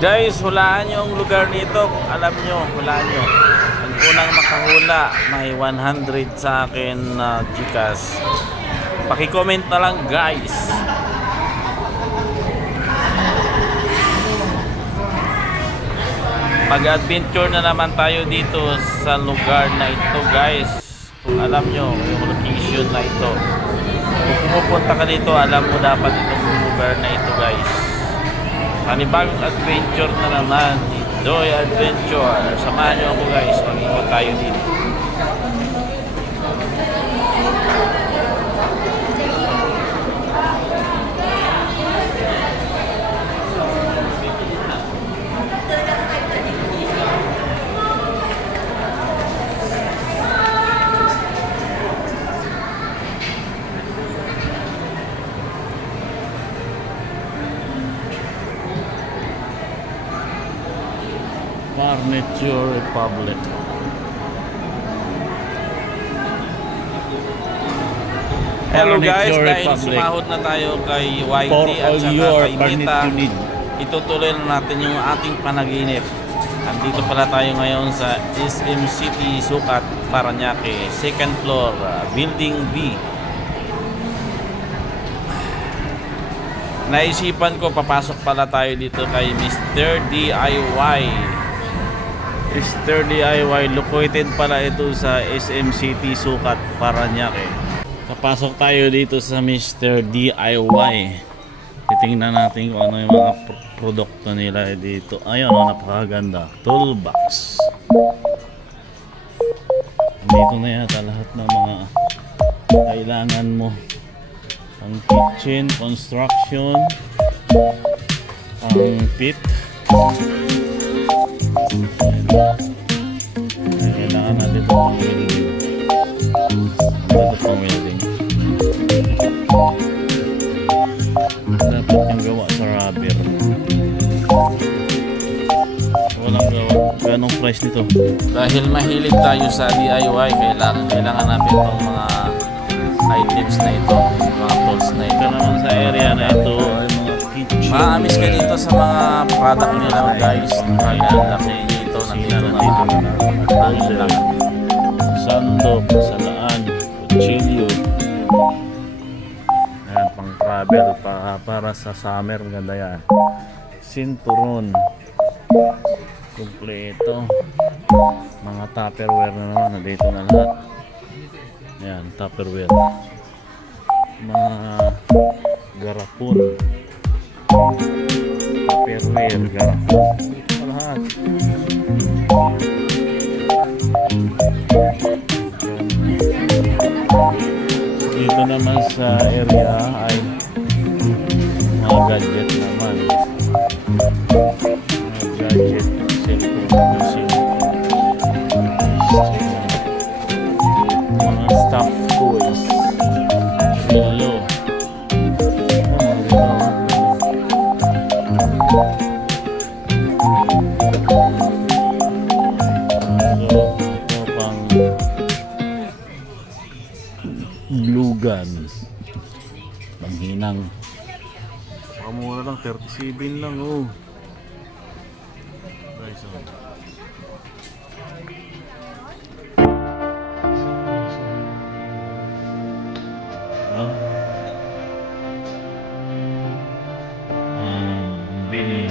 Guys, hulaan nyo ang lugar nito. Alam nyo, hulaan nyo. Ang unang makahula, may 100 sa akin na Gcash. Paki-comment na lang, guys. Mag-adventure na naman tayo dito sa lugar na ito, guys. Kung alam nyo yung location na ito, kung pumupunta ka dito, alam mo dapat itong lugar na ito, guys. Panibagong adventure na naman, Joy Adventure. Samahan nyo ako, guys, mag-ikot tayo dito. Furniture Republic. Hello guys, dahil sumahod na tayo kay YT at saka kay Mita, itutuloy na natin yung ating panaginip. Andito pala tayo ngayon sa SM City Sukat, Parañaque, second floor, building B. Naisipan ko papasok pala tayo dito kay Mr. DIY. Mr. DIY, located pala ito sa SM City Sukat, Parañaque. Papasok tayo dito sa Mr. DIY. Titingnan natin kung ano yung mga produkto nila dito. Ayun, napakaganda. Toolbox. Dito na yata lahat ng mga kailangan mo. Ang kitchen, construction, ang pit. Kailangan natin ito pang welding. Ito pang welding. Dapat yung gawa sa rubber. Walang gawa. Ganong price nito? Dahil mahilig tayo sa DIY, kailangan natin itong mga items na ito, mga tools na ito. Naman sa area na ito ay mga kitchen. Maamis ka dito sa mga product nila, guys. Maganda sa inyo ito. Nandito na hangin lang. Sandok, salaan, kutsilyo. Ayan, pang travel para sa summer. Maganda yan. Sinturon. Kompleto. Mga tupperware na naman. Nandito na lahat. Ayan, tupperware. Mga garapon. Tupperware, garapon. Dito lahat. Dito naman sa area ay mga gadget naman. Mga gadget, cellphone, mga stuff toys, relo. Glue gun, panghinang. Mura lang, 37 lang, oh. Guys, oh. Bilis.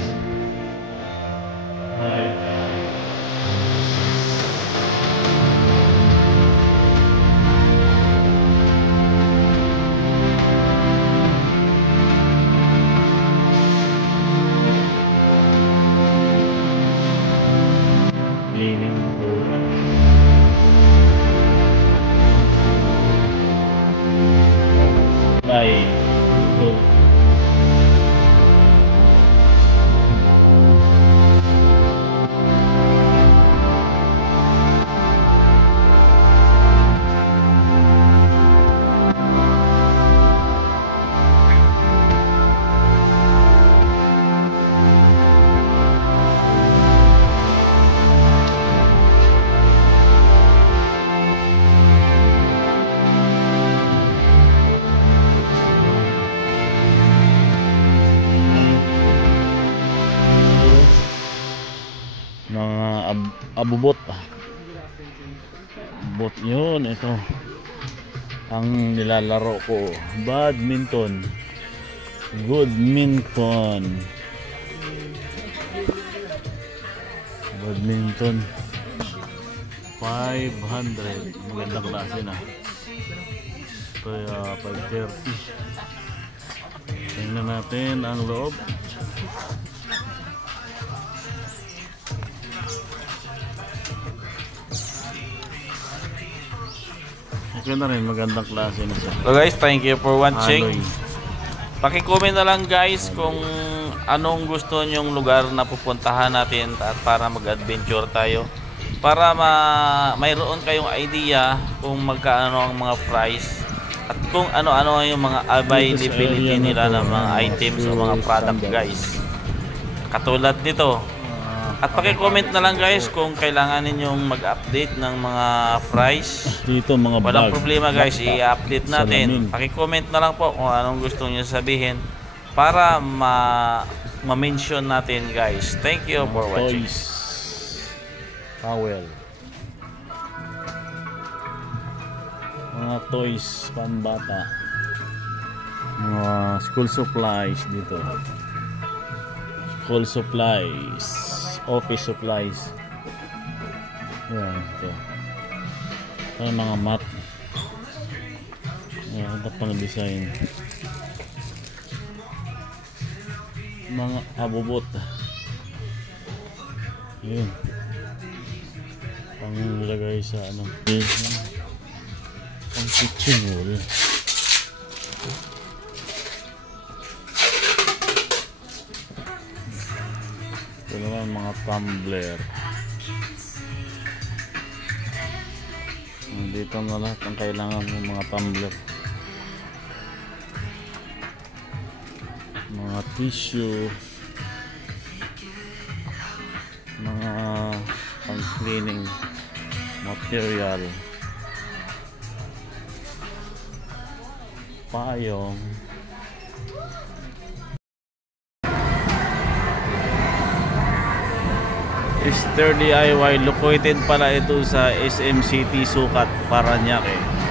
mga abubot. Bot yun, ito ang nilalaro ko, badminton. Badminton 500, magandang klase na. Kaya 530. Tingnan natin ang loob. Okay na rin, magandang klase na siya. So guys, thank you for watching. Alloy. Paki-comment na lang guys kung anong gusto nyong lugar na pupuntahan natin at para mag-adventure tayo. Para mayroon kayong idea kung magkaano ang mga price at kung ano-ano yung mga availability nila ng mga items o mga product guys. Katulad nito. At paki-comment na lang guys kung kailangan ninyong mag-update ng mga price. Dito mga walang bag, problema guys, i-update natin. Paki-comment na lang po kung anong gusto niyo sabihin para ma-mention natin guys. Thank you for watching. Toys, towel, mga toys pambata, mga school supplies dito. School supplies, office supplies. Yan, ito. Ito mga mat. Yan, ito pang design. Mga abubot. Yun. Pang nilagay sa ano. Pang kitchen wall. Ito naman mga tumbler. Dito na lahat ang kailangan ng mga tumbler. Mga tissue. Mga pang cleaning material. Payong. Mr. DIY, located pala ito sa SM City, Sukat, Parañaque.